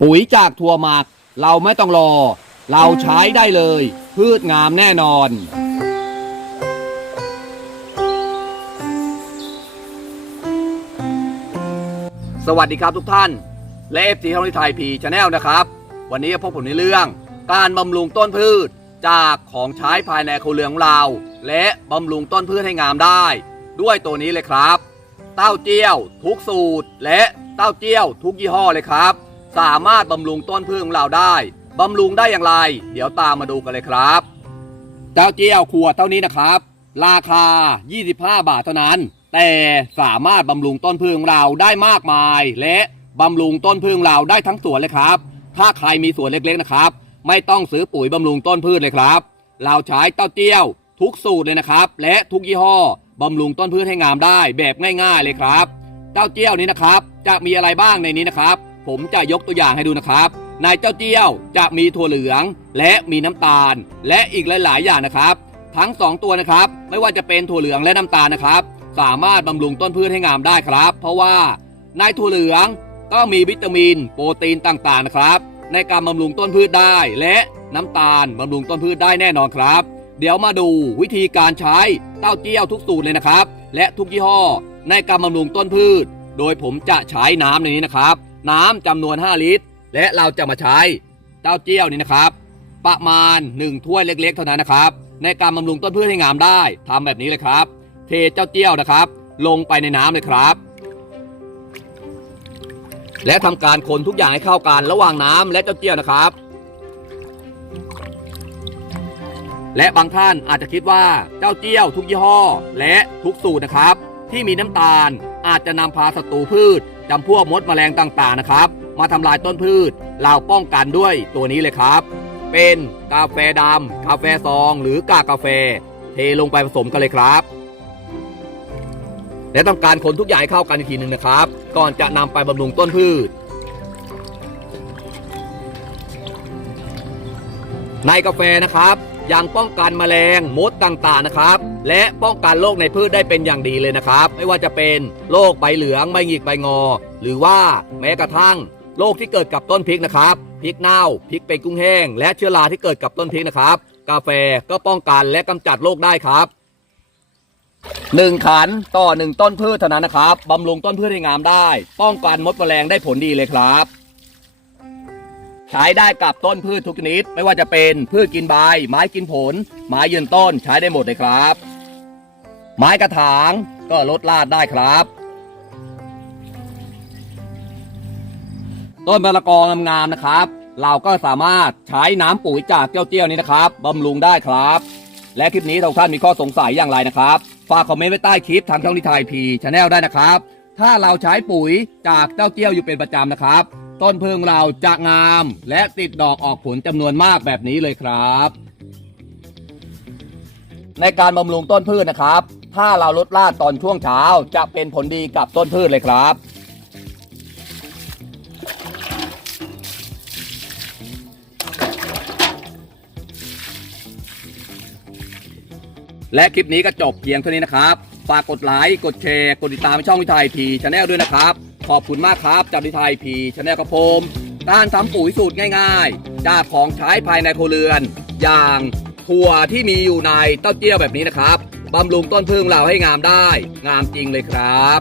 ปุ๋ยจากถั่วหมัก เราไม่ต้องรอ เราใช้ได้เลย พืชงามแน่นอน สวัสดีครับทุกท่าน และเอฟซีท่องไทยพีชาแนลนะครับ วันนี้พบผมในเรื่องการบำรุงต้นพืชจากของใช้ภายในครัวเรือนของเรา และบำรุงต้นพืชให้งามได้ ด้วยตัวนี้เลยครับ เต้าเจี้ยว ทุกสูตร และเต้าเจี้ยว ทุกยี่ห้อเลยครับ สามารถบำรุงต้นพืชของเราได้บำรุงได้อย่างไร เดี๋ยวตามมาดูกันเลยครับเต้าเจี้ยวขวดเท่านี้นะครับ ราคา 25 บาทเท่านั้น แต่สามารถบำรุงต้นพืชของเราได้มากมาย และบำรุงต้นพืชของเราได้ทั้งสวนเลยครับ ถ้าใครมีสวนเล็กๆนะครับ ไม่ต้องซื้อปุ๋ยบำรุงต้นพืชเลยครับ เราใช้เต้าเจี้ยวทุกสูตรเลยนะครับ และทุกยี่ห้อบำรุงต้นพืชให้งามได้แบบง่าย ๆ เลยครับ เต้าเจี้ยวนี้นะครับ จะมีอะไรบ้างในนี้นะครับ ผมจะยกตัวอย่างให้ดูนะครับ ในเจ้าเจี้ยวจะมีถั่วเหลือง และมีน้ำตาล และอีกหลาย ๆ อย่างนะครับ ทั้ง 2 ตัวนะครับ ไม่ว่าจะเป็นถั่วเหลืองและน้ำตาลนะครับ สามารถบำรุงต้นพืชให้งามได้ครับ เพราะว่าในถั่วเหลืองก็มีวิตามิน โปรตีนต่าง ๆ นะครับ ในการบำรุงต้นพืชได้ และน้ำตาลบำรุงต้นพืชได้แน่นอนครับ เดี๋ยวมาดูวิธีการใช้เต้าเจี้ยวทุกสูตรเลยนะครับ และทุกยี่ห้อ ในการบำรุงต้นพืช โดยผมจะใช้น้ำในนี้นะครับ น้ำจำนวน 5 ลิตร และเราจะมาใช้เต้าเจี้ยวนี่นะครับ ประมาณ 1 ถ้วยเล็กๆ เท่านั้นนะครับ ในการบำรุงต้นพืชให้งามได้ทำแบบนี้เลยครับ เทเจ้าเจี้ยวนะครับ ลงไปในน้ำเลยครับ และทำการคนทุกอย่างให้เข้ากันระหว่างน้ำและเจ้าเจี้ยวนะครับ และบางท่านอาจจะคิดว่าเจ้าเจี้ยวทุกยี่ห้อ และทุกสูตรนะครับ ที่มีน้ำตาลอาจจะนำพาศัตรูพืช จำพวกมดแมลงต่างๆนะครับ มาทำลายต้นพืช เราป้องกันด้วยตัวนี้เลยครับ เป็นกาแฟดำกาแฟซอง หรือกากาแฟ เทลงไปผสมกันเลยครับ และทำการคนทุกอย่างให้เข้ากันอีกทีหนึ่งนะครับ ก่อนจะนำไปบำรุงต้นพืชในกาแฟนะครับ ยังป้องกันแมลงมดต่างๆนะครับ และป้องกันโรคในพืชได้เป็นอย่างดีเลยนะครับ ไม่ว่าจะเป็นโรคใบเหลืองใบหงิกใบงอ หรือว่าแม้กระทั่งโรคที่เกิดกับต้นพริกนะครับพริกเน่าพริกเป็นกุ้งแห้ง และเชื้อราที่เกิดกับต้นพริกนะครับ กาแฟก็ป้องกันและกำจัดโรคได้ครับหนึ่งขันต่อหนึ่งต้นพืชเท่านั้นนะครับบำรุงต้นพืชให้งามได้ ป้องกันมดแมลงได้ผลดีเลยครับ ใช้ได้กับต้นพืชทุกชนิด ไม่ว่าจะเป็นพืชกินใบ ไม้กินผล ไม้ยืนต้นใช้ได้หมดเลยครับ ไม้กระถางก็ลดลาดได้ครับ ต้นมะละกองามๆนะครับ เราก็สามารถใช้น้ำปุ๋ยจากเจ้าเจี้ยวนี้นะครับบำรุงได้ครับ และคลิปนี้ทุกท่านมีข้อสงสัยอย่างไรนะครับฝากคอมเมนต์ไว้ใต้คลิปทางช่องนิทายพีชาแนลได้นะครับ ถ้าเราใช้ปุ๋ยจากเจ้าเจี้ยวอยู่เป็นประจำนะครับ ต้นเพิงเราจะงามและติดดอกออกผลจำนวนมากแบบนี้เลยครับ ในการบำรุงต้นพืชนะครับ ถ้าเราลดลาดตอนช่วงเช้าจะเป็นผลดีกับต้นพืชเลยครับและคลิปนี้ก็จบเพียงเท่านี้นะครับ ฝากกดไลค์ กดแชร์ กดติดตามช่องวิทยพีชาแนลด้วยนะครับ ขอบคุณมากครับจากวิทยพีชาแนลกระผมการทำปุ๋ยสูตรง่ายๆ จากของใช้ภายในครัวเรือน อย่างถั่วที่มีอยู่ในเต้าเจี้ยวแบบนี้นะครับบำรุงต้นพึ่งเราให้งามได้ งามจริงเลยครับ